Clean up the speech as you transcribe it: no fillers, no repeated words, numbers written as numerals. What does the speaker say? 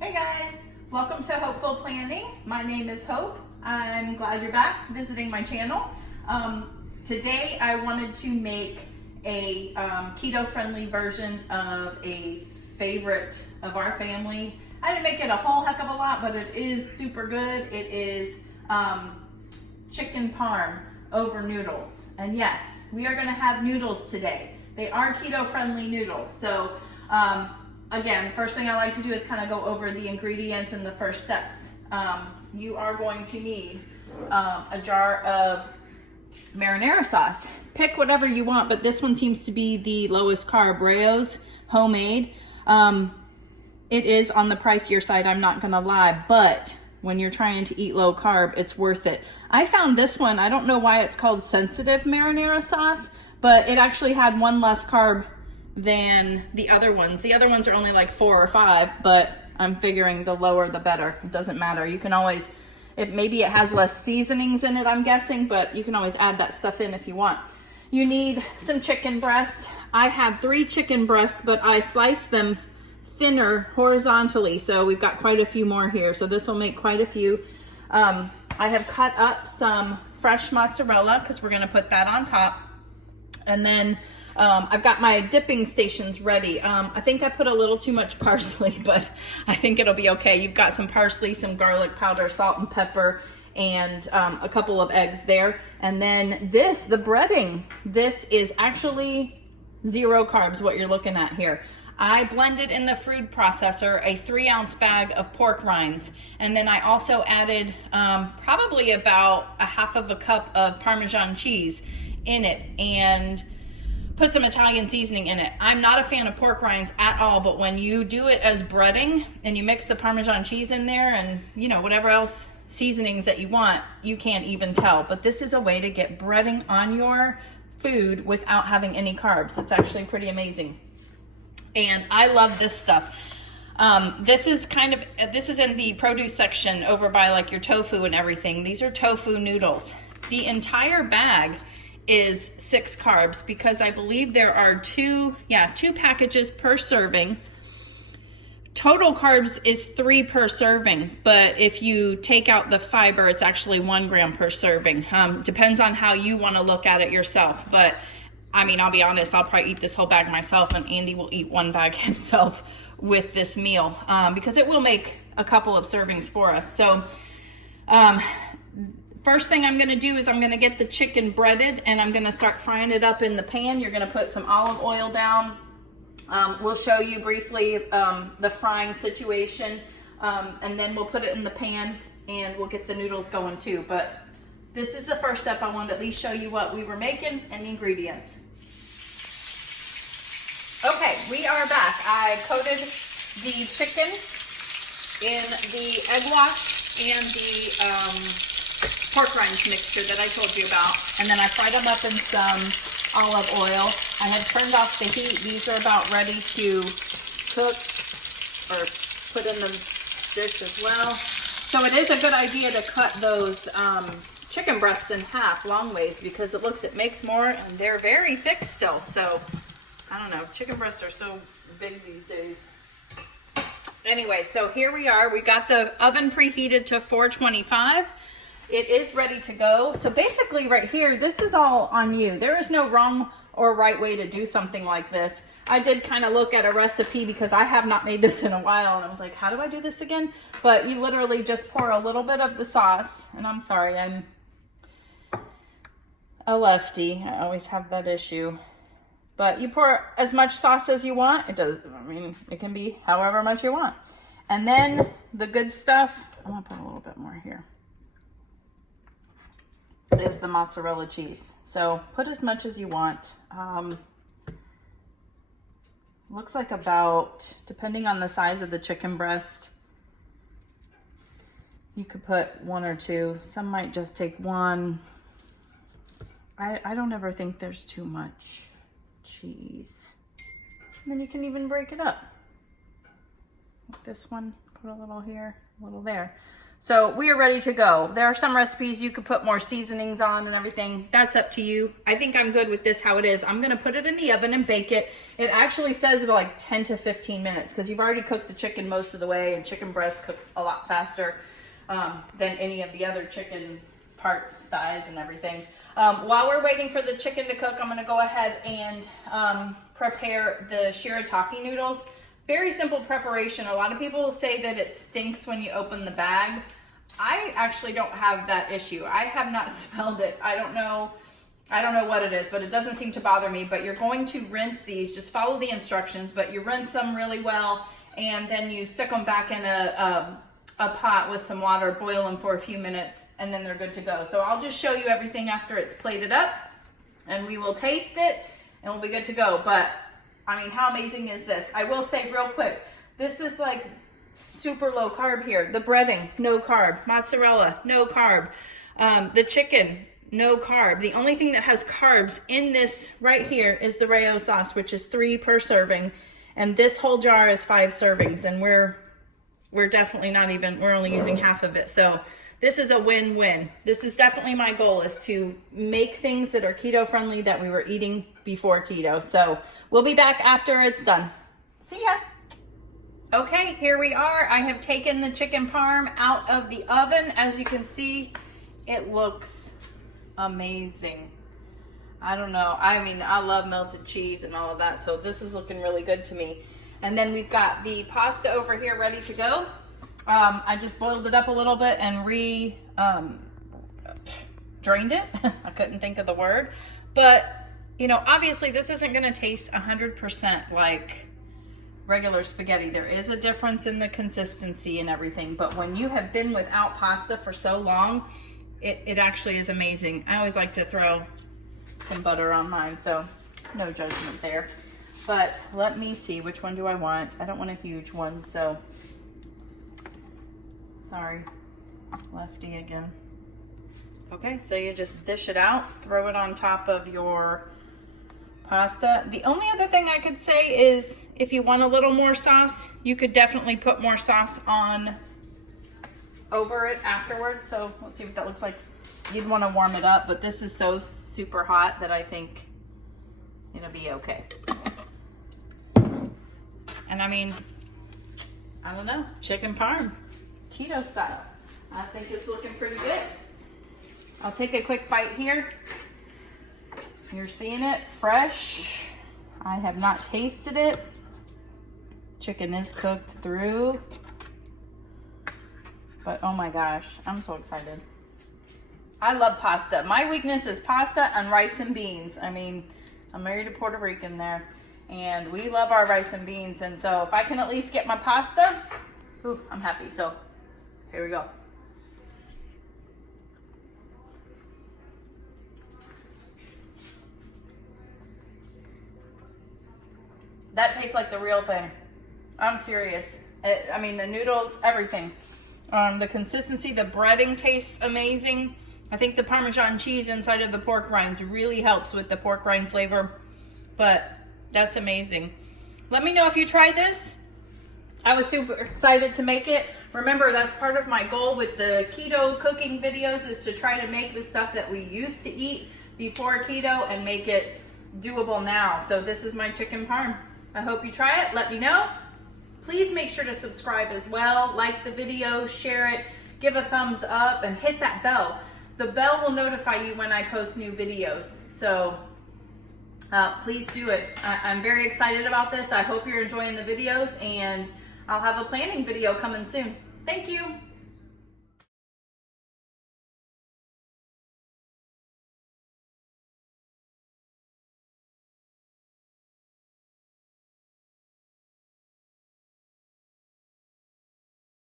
Hey guys, welcome to Hopeful Planning. My name is Hope. I'm glad you're back visiting my channel. Today I wanted to make a keto-friendly version of a favorite of our family. I didn't make it a whole heck of a lot, but it is super good. It is chicken parm over noodles. And yes, we are gonna have noodles today. They are keto-friendly noodles. So again, first thing I like to do is kind of go over the ingredients and the first steps. You are going to need a jar of marinara sauce. Pick whatever you want, but this one seems to be the lowest carb, Rayo's homemade. It is on the pricier side, I'm not gonna lie, but when you're trying to eat low carb, it's worth it. I found this one, I don't know why it's called sensitive marinara sauce, but it actually had one less carb than the other ones. The other ones are only like 4 or 5, but I'm figuring the lower the better. It doesn't matter. You can always, maybe it has less seasonings in it, I'm guessing, but you can always add that stuff in if you want. You need some chicken breasts. I have 3 chicken breasts, but I sliced them thinner horizontally, so we've got quite a few more here. So this will make quite a few. I have cut up some fresh mozzarella because we're gonna put that on top. And then I've got my dipping stations ready. I think I put a little too much parsley, but I think it'll be okay. You've got some parsley, some garlic powder, salt and pepper, and a couple of eggs there. And then this, the breading, this is actually 0 carbs, what you're looking at here. I blended in the food processor a 3-ounce bag of pork rinds. And then I also added probably about 1/2 cup of Parmesan cheese in it and put some Italian seasoning in it. I'm not a fan of pork rinds at all, but when you do it as breading and you mix the Parmesan cheese in there and whatever else seasonings that you want, you can't even tell. But this is a way to get breading on your food without having any carbs. It's actually pretty amazing. And I love this stuff. This is in the produce section over by like your tofu and everything. These are tofu noodles. The entire bag is 6 carbs because I believe there are 2 packages per serving. Total carbs is 3 per serving, but if you take out the fiber, it's actually 1 gram per serving. Depends on how you want to look at it yourself, but I mean, I'll be honest, I'll probably eat this whole bag myself, and Andy will eat 1 bag himself with this meal because it will make a couple of servings for us. So first thing I'm gonna do is I'm gonna get the chicken breaded and I'm gonna start frying it up in the pan. You're gonna put some olive oil down. We'll show you briefly the frying situation, and then we'll put it in the pan and we'll get the noodles going too. But this is the first step. I wanted to at least show you what we were making and the ingredients. Okay, we are back. I coated the chicken in the egg wash and the pork rinds mixture that I told you about, and then I fried them up in some olive oil. I had turned off the heat. These are about ready to cook or put in the dish as well. So it is a good idea to cut those chicken breasts in half long ways because it makes more, and they're very thick still. So I don't know, chicken breasts are so big these days. Anyway, so here we are. We got the oven preheated to 425. It is ready to go. So basically right here, this is all on you. There is no wrong or right way to do something like this. I did kind of look at a recipe because I have not made this in a while, and I was like, how do I do this again? But you literally just pour a little bit of the sauce, and I'm sorry, I'm a lefty. I always have that issue. But you pour as much sauce as you want. It can be however much you want. And then the good stuff, I'm gonna put a little bit more here, is the mozzarella cheese. So put as much as you want. Looks like about, depending on the size of the chicken breast, you could put 1 or 2. Some might just take 1. I don't ever think there's too much cheese. And then you can even break it up. Like this one, put a little here, a little there. So we are ready to go. There are some recipes you could put more seasonings on and everything. That's up to you. I think I'm good with this how it is. I'm gonna put it in the oven and bake it. It actually says about like 10 to 15 minutes because you've already cooked the chicken most of the way, and chicken breast cooks a lot faster than any of the other chicken parts, thighs and everything. While we're waiting for the chicken to cook, I'm gonna go ahead and prepare the shirataki noodles. Very simple preparation. A lot of people say that it stinks when you open the bag. I actually don't have that issue. I have not smelled it. I don't know what it is, but it doesn't seem to bother me. But you're going to rinse these, just follow the instructions, but you rinse them really well, and then you stick them back in a pot with some water, boil them for a few minutes, and then they're good to go. So I'll just show you everything after it's plated up, and we will taste it, and we'll be good to go. But I mean, how amazing is this? I will say real quick, this is like super low carb here. The breading, no carb. Mozzarella, no carb. The chicken, no carb. The only thing that has carbs in this right here is the Rayo sauce, which is 3 per serving. And this whole jar is 5 servings, and we're definitely not even, we're only using half of it. So this is a win-win. This is definitely my goal, is to make things that are keto friendly that we were eating before keto. So we'll be back after it's done. See ya. Okay, here we are. I have taken the chicken parm out of the oven. As you can see, it looks amazing. I don't know. I mean, I love melted cheese and all of that. So this is looking really good to me. And then we've got the pasta over here ready to go. I just boiled it up a little bit and drained it. I couldn't think of the word. But, you know, obviously this isn't gonna taste 100% like regular spaghetti. There is a difference in the consistency and everything. But when you have been without pasta for so long, it actually is amazing. I always like to throw some butter on mine, so no judgment there. But let me see, which one do I want? I don't want a huge one, so sorry, lefty again. Okay, so you just dish it out, throw it on top of your pasta. The only other thing I could say is if you want a little more sauce, you could definitely put more sauce on over it afterwards. So let's see what that looks like. You'd want to warm it up, but this is so super hot that I think it'll be okay. And I mean, I don't know, chicken parm, keto style. I think it's looking pretty good. I'll take a quick bite here. You're seeing it fresh. I have not tasted it. Chicken is cooked through. But oh my gosh, I'm so excited. I love pasta. My weakness is pasta and rice and beans. I mean, I'm married to Puerto Rican there, and we love our rice and beans. And so if I can at least get my pasta, ooh, I'm happy. So here we go. That tastes like the real thing. I'm serious. I mean, the noodles, everything. The consistency, the breading tastes amazing. I think the Parmesan cheese inside of the pork rinds really helps with the pork rind flavor, but that's amazing. Let me know if you try this. I was super excited to make it. Remember, that's part of my goal with the keto cooking videos, is to try to make the stuff that we used to eat before keto and make it doable now. So this is my chicken parm. I hope you try it. Let me know. Please make sure to subscribe as well. Like the video, share it, give a thumbs up, and hit that bell. The bell will notify you when I post new videos. So please do it. I'm very excited about this. I hope you're enjoying the videos, and I'll have a planning video coming soon. Thank you.